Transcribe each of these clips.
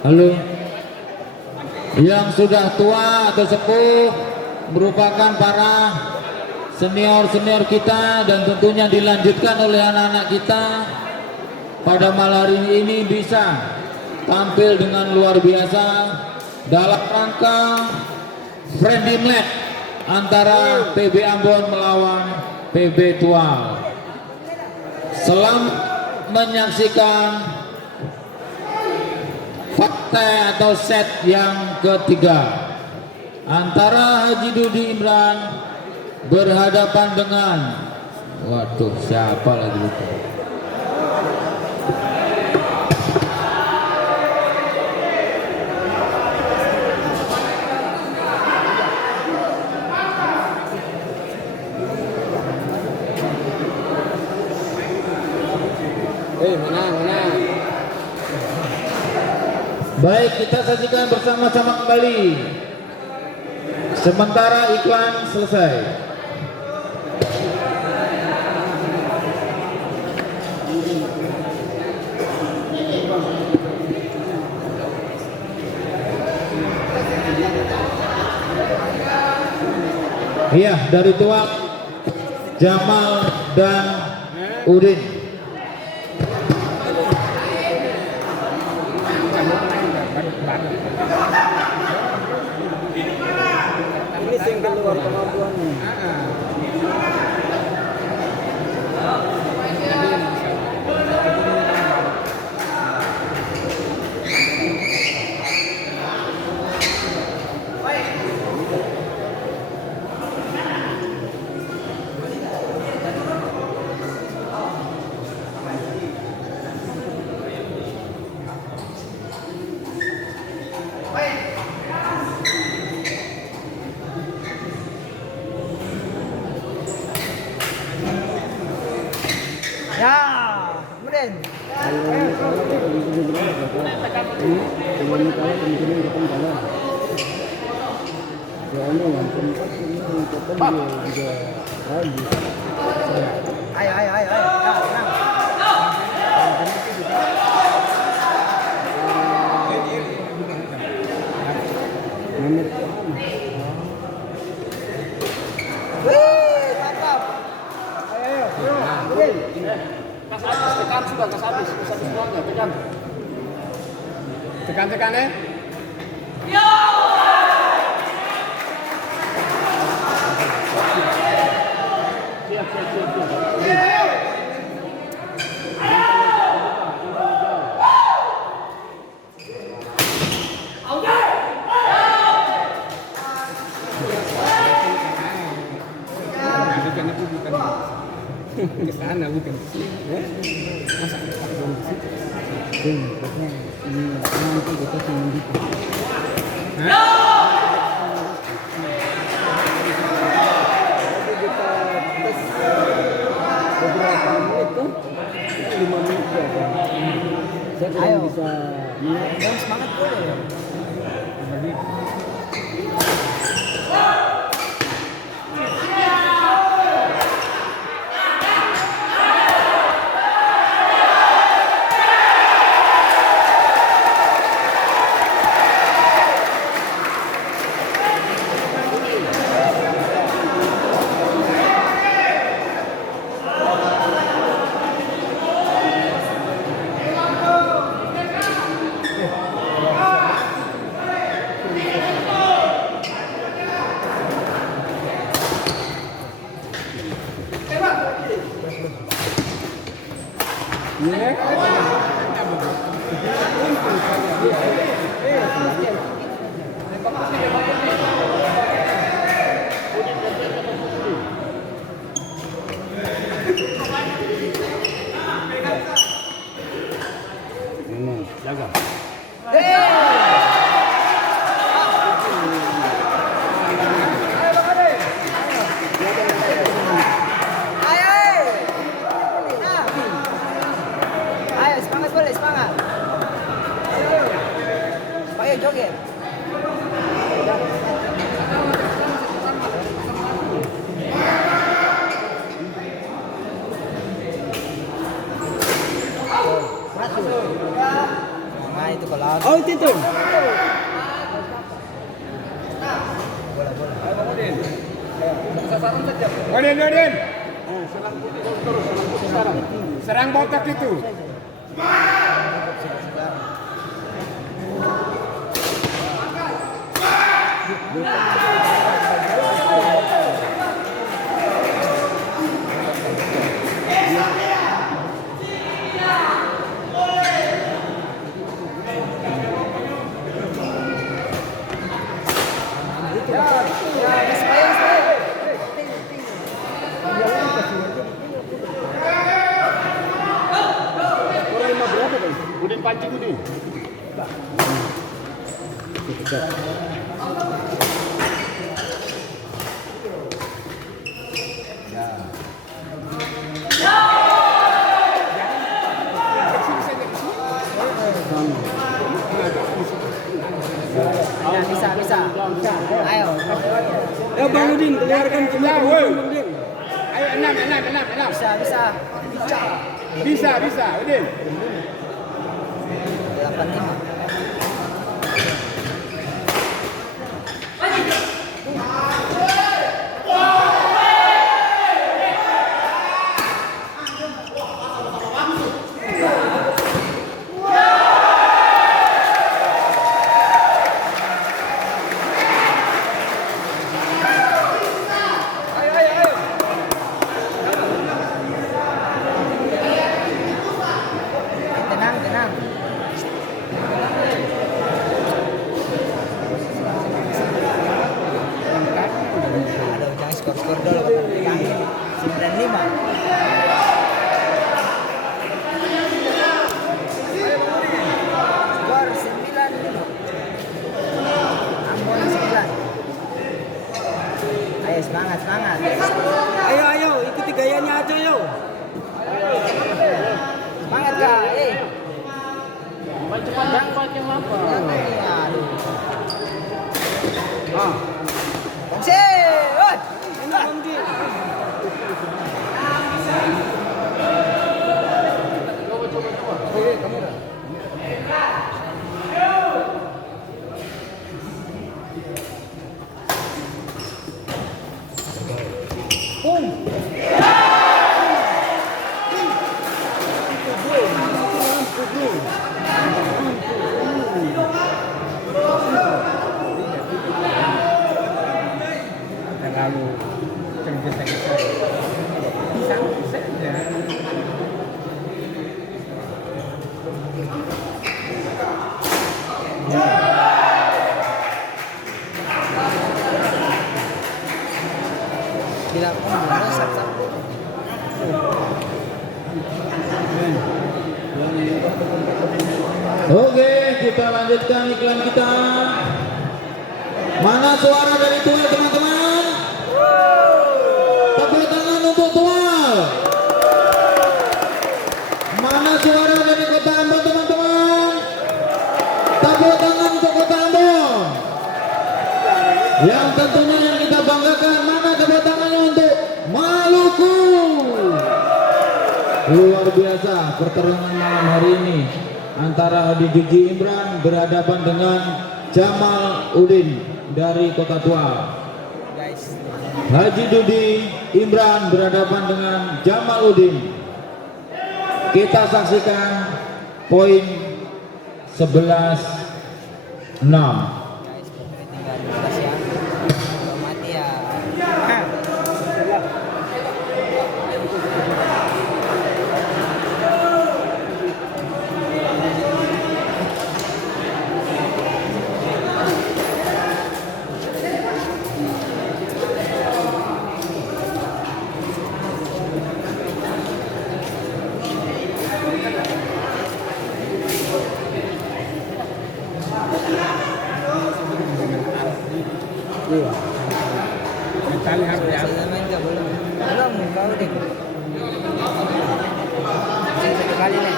Halo. Yang sudah tua atau sepuh merupakan para senior-senior kita dan tentunya dilanjutkan oleh anak-anak kita pada malam hari ini bisa tampil dengan luar biasa dalam rangka friendly match antara PB Ambon melawan PB Tual. Selamat menyaksikan fakta atau set yang ketiga antara Haji Dudi Imran berhadapan dengan, waduh, siapa lagi lupa. Mana? Baik, kita saksikan bersama-sama kembali sementara iklan selesai. Iya, dari Tuak, Jamal dan Udin. Ini sing keluar kemampuannya. Ya, kemudian. Ayo. Wih, mantap. Ayo. Tekan sudah habis semuanya, tekan ya. Ke sana bukan ke sini. Masa belum ke situ? Ini nanti kita cuma gitu. Beberapa menit tuh 5 menit ya. Saya kurang bisa Dan semangat boleh ya. joget. Masuk. Nah itu kalau lagi. Oh itu. Odin. Serang botak itu. Udin pancing Udin. Bisa. Ayo. Ya Bang Udin, keluarkan semua Bang Udin. Ayo 6. Bisa, Udin. 85. Tenang. Aduh, jangan skor dulu bakal dipanggil. 95. Skor 9. Ambon 9. Ayo semangat. Ayo, ikuti gayanya aja yo. Semangat kak, Pancing apa? Aduh. Ah, Bongsi, oi. Bang Udin. Terlalu tergesa-gesa. Bisa saja. Dilakukan dulu satu-satu. Oke, kita lanjutkan iklan kita. Mana suara dari Tual teman-teman? Tepuk tangan untuk Tual. Mana suara dari Kota Ambon teman-teman? Tepuk tangan untuk Kota Ambon. Yang tentunya yang kita banggakan, mana tepuk tangannya untuk Maluku. Luar biasa pertarungan malam hari ini antara Adi Juji Imran berhadapan dengan Jamal Udin dari Kota Tua. Guys, Haji Dudi Imran berhadapan dengan Jamal Udin. Kita saksikan poin 11-6. guys, pokoknya tinggal 12 ya. Kalau mati ya. Tali harus ya. Saya main nggak belum kau deh. Masih satu kali nih.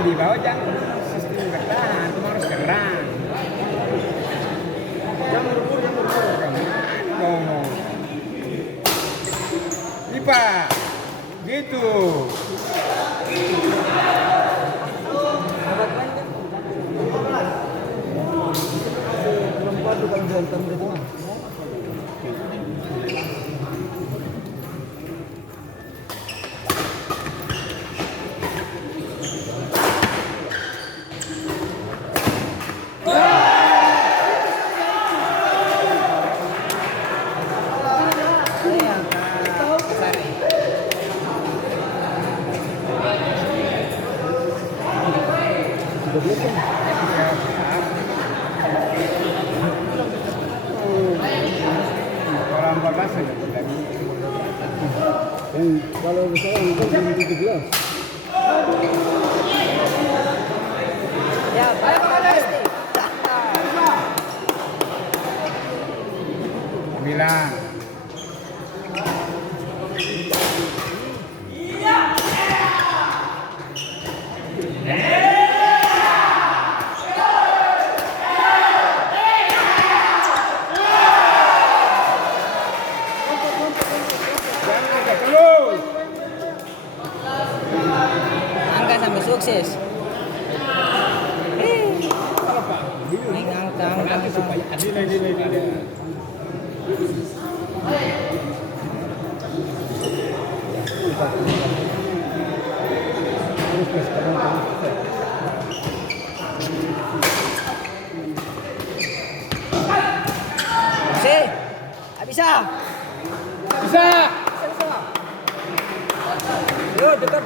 yang di bawah jangan sistem bertahan, itu harus gerang. Yang berburu. Ngomong. Ipa, gitu. Perempuan bukan berantem berarti mah. Orang 14 aja dari Kalau saya itu jam 17. Ya, pasti. bilang. Angka sampai sukses. Naik angka. Supaya adil. Masih. Bisa. Bisa. Yuk, dekat.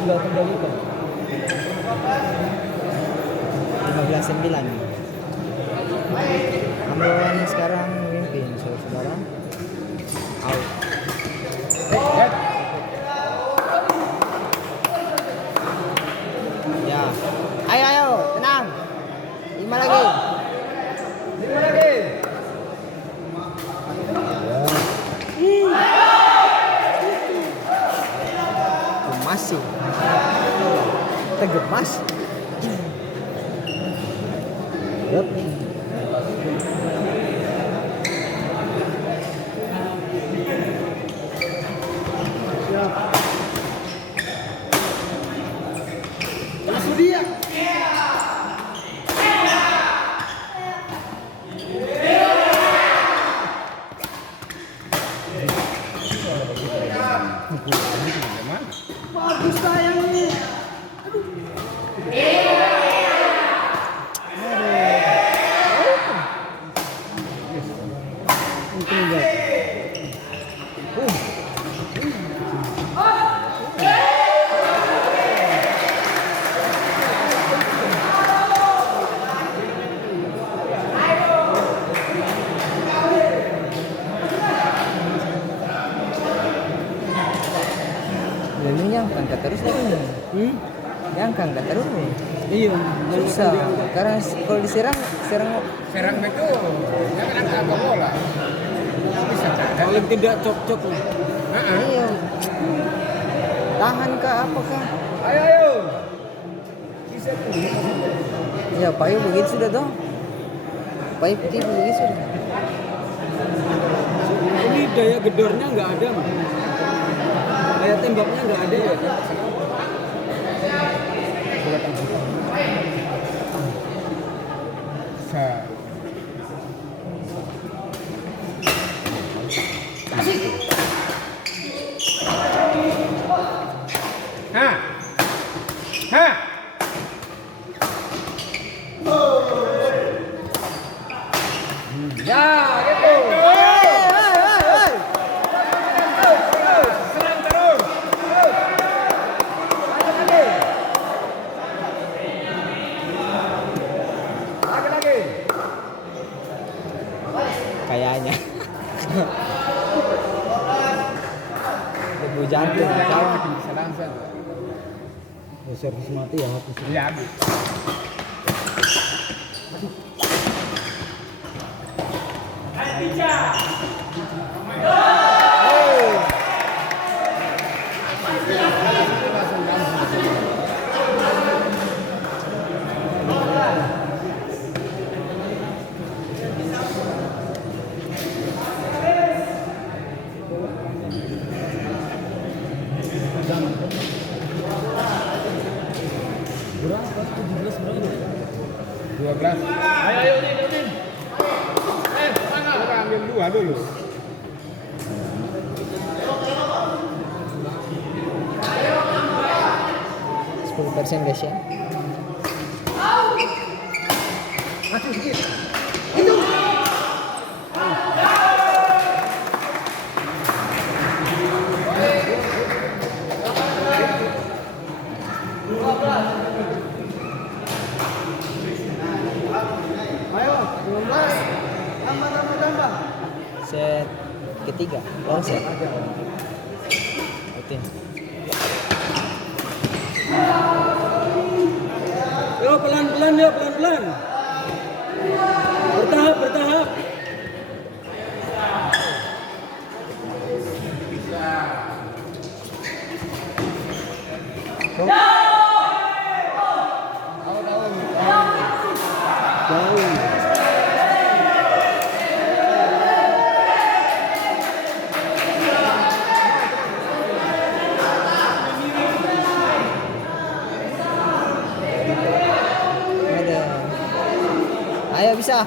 Tinggal kendalikan. 15-9. Ambon sekarang memimpin, saudara. Out. Ya. Ayo, tenang. 5 lagi. Masih. Tergemas. Yap. Bagus sayangnya. Ini yang angkat terus lagi nih. Yang angkat terus nih. Iya. Susah. Karena kalau diserang Serang itu jangan angkat bola. Nggak bisa. Paling tidak cocok. iya. Tahan kah apakah? Ayo. Bisa tuh. Ya payu begitu sudah dong. Payu putih begitu sudah. Ini daya gedornya nggak ada. Daya tembaknya nggak ada ya. Ya, gitu. Serang terus. Lagi. Kayaknya. Bu jantung. Jangan bikin kesalahan saya. Servis mati ya hapus. Iya habis. Berapa? 17 berapa? 12. Ayo Udin. Mana? Kita ambil 2 dulu. %10 guys ya. Masih sedikit. Ayo, 15. Tambah. Set ketiga. Long set. Oke. Yo pelan-pelan ya, pelan-pelan. Bertahap. Jauh. Ada. Ayo bisa.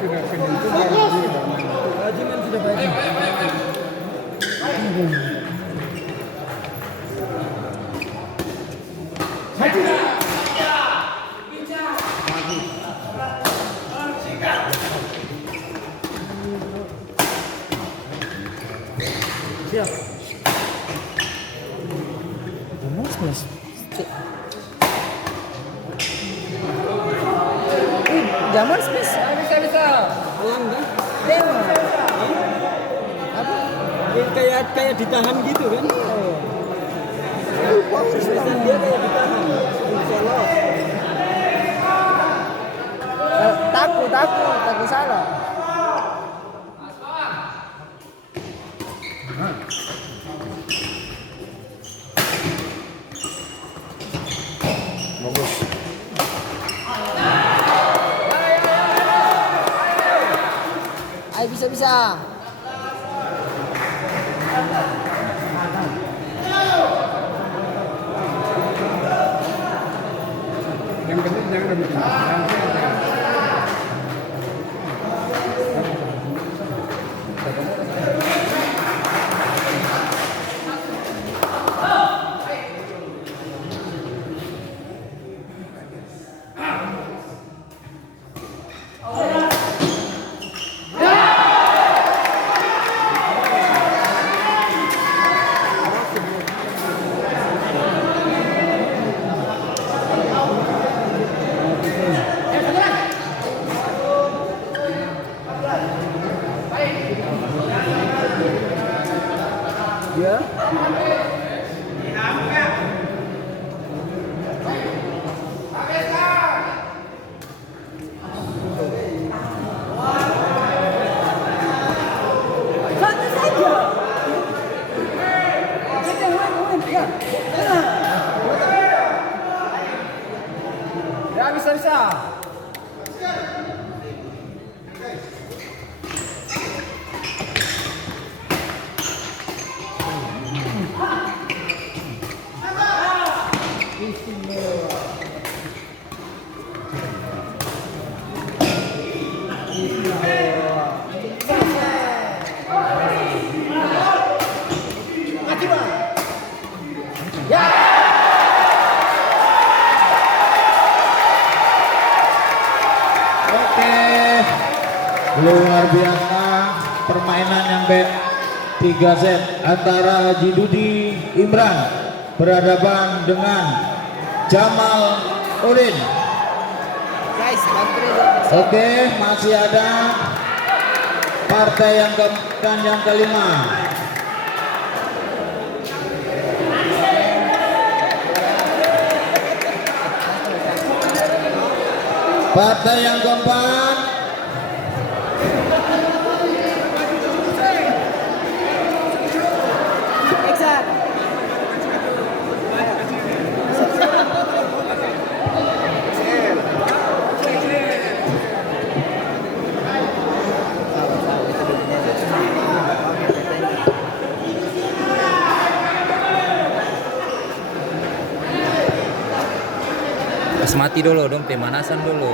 Sudah penentu. Rajiman sudah baik. Siap. Mas. Zaman space. Bisa. Pelan kan? Apa? Kayak ditahan gitu kan? Seriusan dia kayak ditahan. Takut salah. Bagus. Ayo bisa. Yang penting jangan ada bikin kesalahan. Ya. Santai saja. Kita main ya. Ya bisa. Oke, luar biasa permainan yang baik. 3 set antara Haji Dudi Imran berhadapan dengan Jamal Udin. Guys, baterai Oke, masih ada partai yang dan yang kelima. Partai yang keempat. Exact. Pas mati dulu dong, pemanasan dulu.